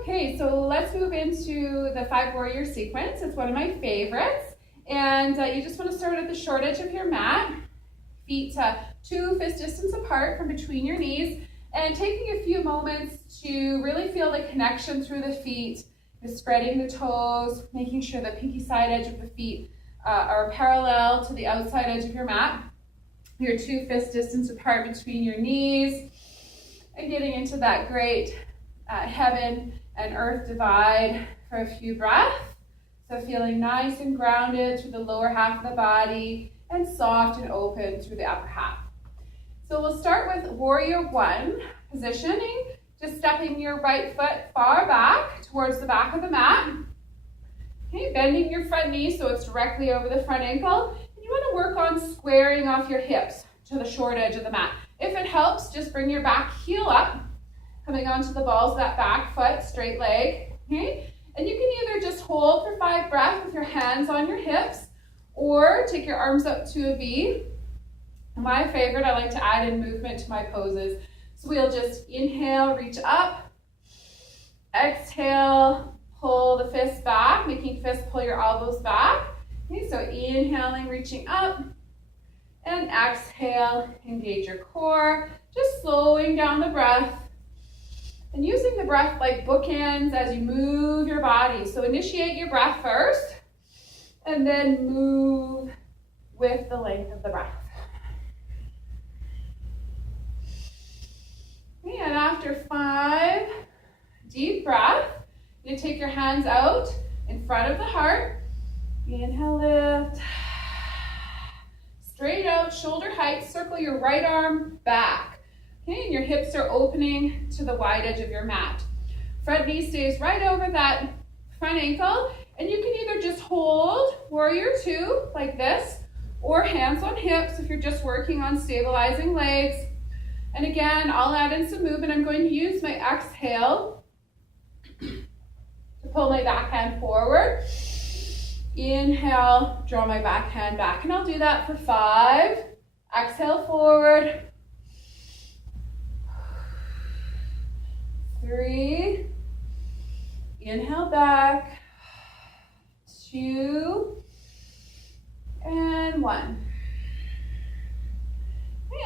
Okay, so let's move into the 5 warrior sequence. It's one of my favorites. And you just want to start at the short edge of your mat. Feet 2 fist distance apart from between your knees. And taking a few moments to really feel the connection through the feet. Just spreading the toes, making sure the pinky side edge of the feet are parallel to the outside edge of your mat. Your 2 fist distance apart between your knees. And getting into that great heaven and earth divide for a few breaths. So feeling nice and grounded through the lower half of the body and soft and open through the upper half. So we'll start with warrior 1 positioning, just stepping your right foot far back towards the back of the mat. Okay, bending your front knee so it's directly over the front ankle. And you want to work on squaring off your hips to the short edge of the mat. If it helps, just bring your back heel up, coming onto the balls of that back foot, straight leg. Okay? And you can either just hold for 5 breaths with your hands on your hips, or take your arms up to a V. My favorite, I like to add in movement to my poses. So we'll just inhale, reach up. Exhale, pull the fists back, making fists pull your elbows back. Okay, so inhaling, reaching up. And exhale, engage your core. Just slowing down the breath. And using the breath like bookends as you move your body. So initiate your breath first, and then move with the length of the breath. And after 5 deep breaths, you take your hands out in front of the heart. Inhale, lift. Straight out, shoulder height. Circle your right arm back. Okay, and your hips are opening to the wide edge of your mat. Front knee stays right over that front ankle, and you can either just hold warrior 2 like this, or hands on hips if you're just working on stabilizing legs. And again, I'll add in some movement. I'm going to use my exhale to pull my backhand forward. Inhale, draw my backhand back, and I'll do that for 5. Exhale forward. 3, inhale back, 2, and 1.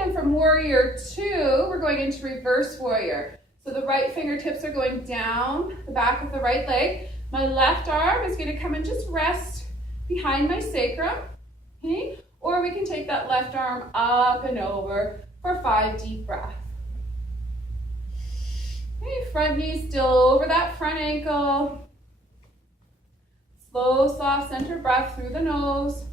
And from warrior 2, we're going into reverse warrior. So the right fingertips are going down the back of the right leg. My left arm is going to come and just rest behind my sacrum. Okay? Or we can take that left arm up and over for 5 deep breaths. Okay, front knee still over that front ankle. Slow, soft, center breath through the nose.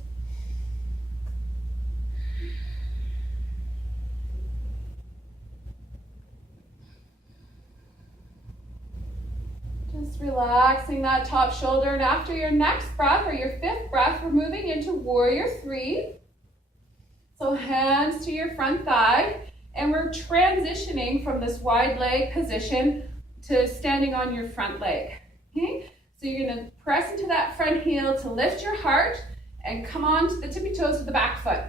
Just relaxing that top shoulder. And after your next breath, or your 5th breath, we're moving into warrior 3. So hands to your front thigh. And we're transitioning from this wide leg position to standing on your front leg. Okay? So you're going to press into that front heel to lift your heart and come on to the tippy toes of the back foot.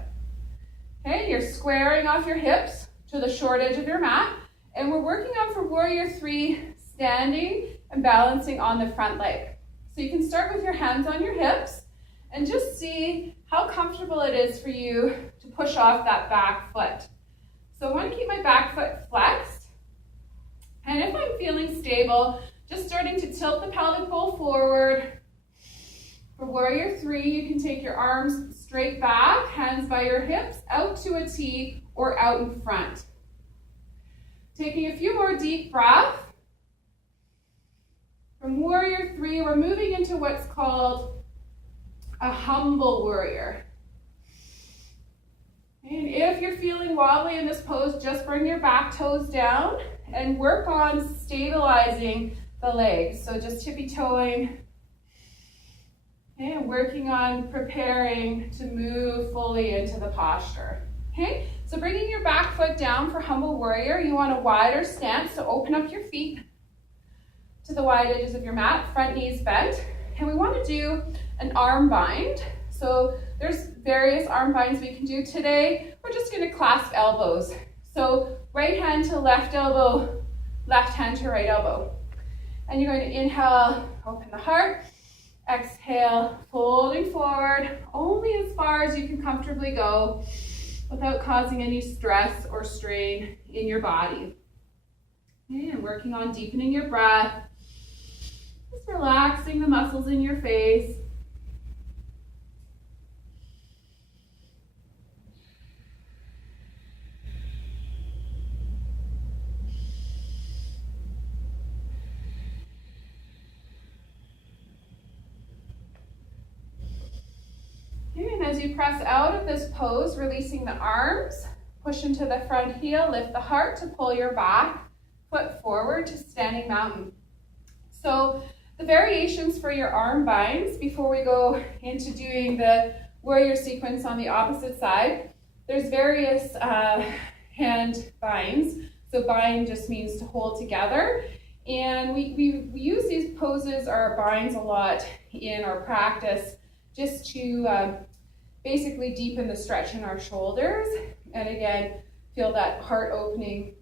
Okay? You're squaring off your hips to the short edge of your mat. And we're working on, for warrior 3, standing and balancing on the front leg. So you can start with your hands on your hips and just see how comfortable it is for you to push off that back foot. So I want to keep my back foot flexed. And if I'm feeling stable, just starting to tilt the pelvic bowl forward. For warrior 3, you can take your arms straight back, hands by your hips, out to a T or out in front. Taking a few more deep breaths. From warrior 3, we're moving into what's called a humble warrior. And if you're feeling wobbly in this pose, just bring your back toes down and work on stabilizing the legs. So just tippy-toeing and working on preparing to move fully into the posture. Okay, so bringing your back foot down for humble warrior, you want a wider stance, so open up your feet to the wide edges of your mat, front knees bent. And we want to do an arm bind. So there's various arm binds we can do today. We're just going to clasp elbows. So right hand to left elbow, left hand to right elbow. And you're going to inhale, open the heart. Exhale, folding forward, only as far as you can comfortably go without causing any stress or strain in your body. And working on deepening your breath. Just relaxing the muscles in your face. And as you press out of this pose, releasing the arms, push into the front heel, lift the heart to pull your back foot forward to standing mountain. So the variations for your arm binds, before we go into doing the warrior sequence on the opposite side, there's various hand binds. So bind just means to hold together. And we use these poses or binds a lot in our practice just to basically deepen the stretch in our shoulders. And again, feel that heart opening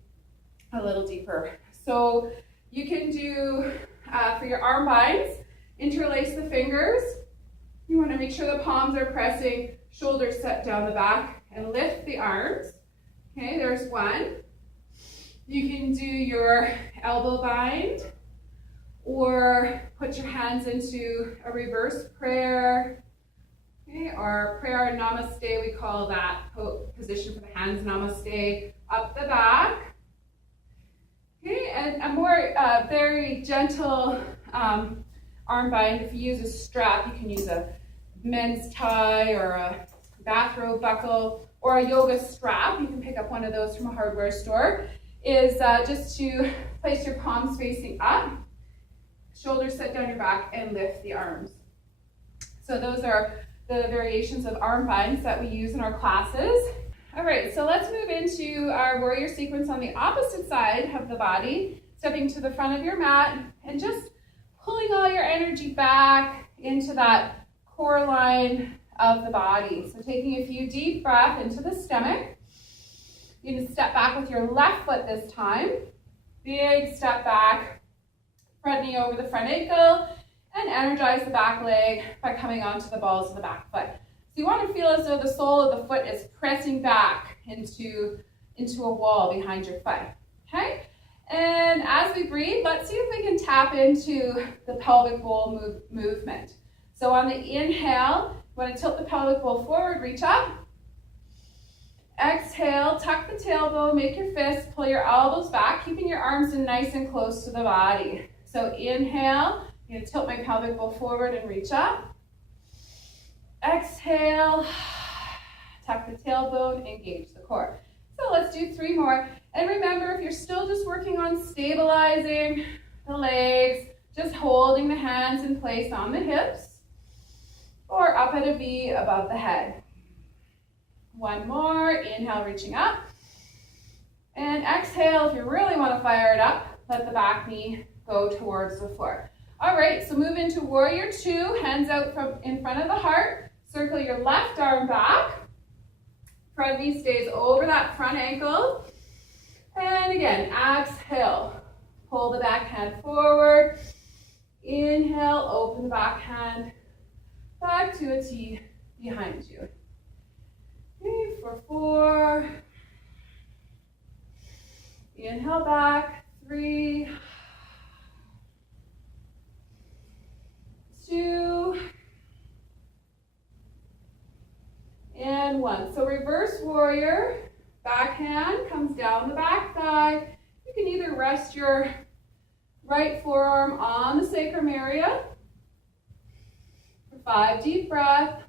a little deeper. So you can do, for your arm binds, interlace the fingers. You want to make sure the palms are pressing, shoulders set down the back, and lift the arms. Okay, there's one. You can do your elbow bind, or put your hands into a reverse prayer, okay, or prayer namaste, we call that position for the hands, namaste, up the back. Okay, and a more very gentle arm bind, if you use a strap, you can use a men's tie or a bathrobe buckle or a yoga strap. You can pick up one of those from a hardware store. Is just to place your palms facing up, shoulders set down your back, and lift the arms. So those are the variations of arm binds that we use in our classes. All right, so let's move into our warrior sequence on the opposite side of the body, stepping to the front of your mat and just pulling all your energy back into that core line of the body. So taking a few deep breaths into the stomach. You can step back with your left foot this time. Big step back, front knee over the front ankle, and energize the back leg by coming onto the balls of the back foot. So you want to feel as though the sole of the foot is pressing back into a wall behind your foot, okay? And as we breathe, let's see if we can tap into the pelvic bowl movement. So on the inhale, you want to tilt the pelvic bowl forward, reach up. Exhale, tuck the tailbone, make your fists, pull your elbows back, keeping your arms in nice and close to the body. So inhale, I'm going to tilt my pelvic bowl forward and reach up. Exhale, tuck the tailbone, engage the core. So let's do 3 more. And remember, if you're still just working on stabilizing the legs, just holding the hands in place on the hips, or up at a V above the head. 1 more, inhale, reaching up. And exhale, if you really want to fire it up, let the back knee go towards the floor. All right, so move into warrior 2, hands out from in front of the heart. Circle your left arm back. Front knee stays over that front ankle. And again, exhale. Pull the back hand forward. Inhale, open the back hand back to a T behind you. Okay, for 4. Inhale back, 3, 2, and 1. So reverse warrior, back hand comes down the back thigh. You can either rest your right forearm on the sacrum area for 5 deep breaths.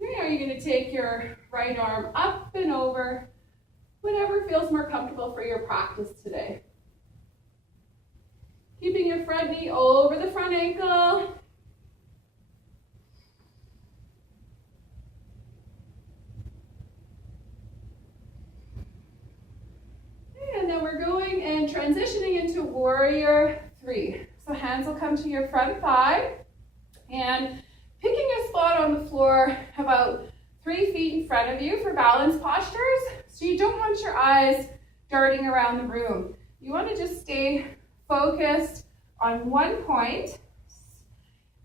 Or you're going to take your right arm up and over, whatever feels more comfortable for your practice today. Keeping your front knee over the front ankle. And then we're going and transitioning into warrior 3. So hands will come to your front thigh and picking a spot on the floor about 3 feet in front of you for balance postures. So you don't want your eyes darting around the room. You want to just stay focused on one point,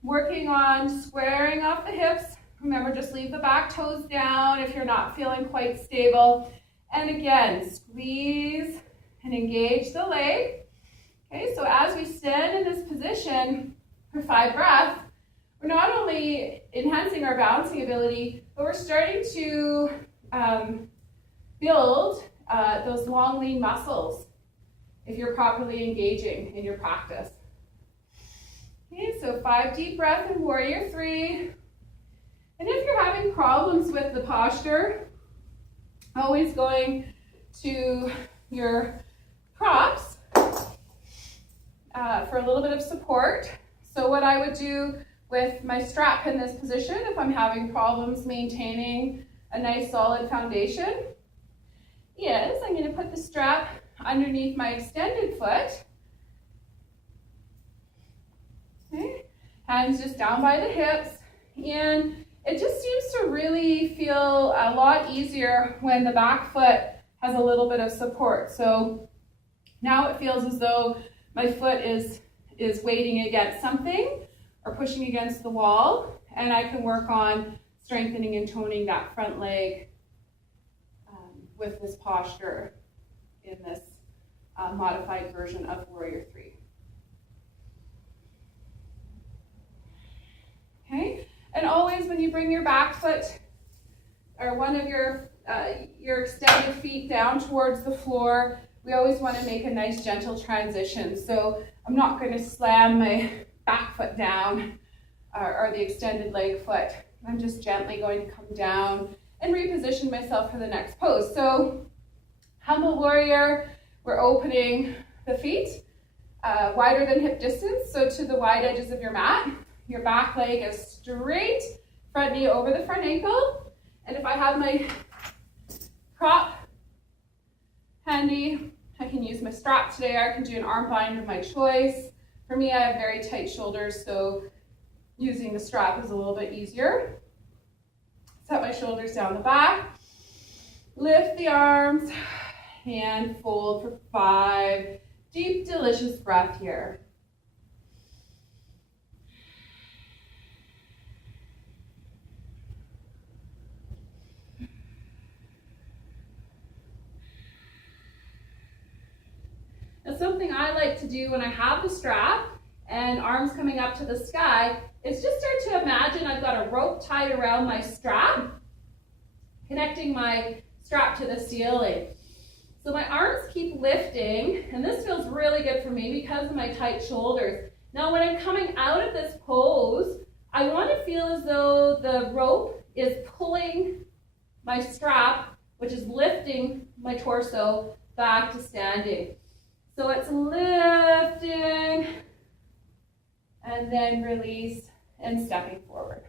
working on squaring off the hips. Remember, just leave the back toes down if you're not feeling quite stable. And again, squeeze and engage the leg. Okay, so as we stand in this position for 5 breaths, we're not only enhancing our balancing ability, but we're starting to build those long, lean muscles if you're properly engaging in your practice. Okay, so 5 deep breaths in Warrior 3. And if you're having problems with the posture, always going to your props for a little bit of support. So what I would do with my strap in this position, if I'm having problems maintaining a nice solid foundation, is I'm going to put the strap underneath my extended foot. Okay. Hands just down by the hips, and it just seems to really feel a lot easier when the back foot has a little bit of support. So now it feels as though my foot is weighting against something or pushing against the wall, and I can work on strengthening and toning that front leg with this posture in this modified version of Warrior 3. Okay, and always when you bring your back foot or one of your extended feet down towards the floor, we always want to make a nice gentle transition. So I'm not going to slam my back foot down or the extended leg foot. I'm just gently going to come down and reposition myself for the next pose. So Humble Warrior, we're opening the feet wider than hip distance, so to the wide edges of your mat. Your back leg is straight, front knee over the front ankle. And if I have my prop handy, I can use my strap today, or I can do an arm bind of my choice. For me, I have very tight shoulders, so using the strap is a little bit easier. Set my shoulders down the back, lift the arms, and fold for 5. Deep, delicious breath here. Now, something I like to do when I have the strap and arms coming up to the sky is just start to imagine I've got a rope tied around my strap, connecting my strap to the ceiling. So my arms keep lifting, and this feels really good for me because of my tight shoulders. Now when I'm coming out of this pose, I want to feel as though the rope is pulling my strap, which is lifting my torso back to standing. So it's lifting, and then release and stepping forward.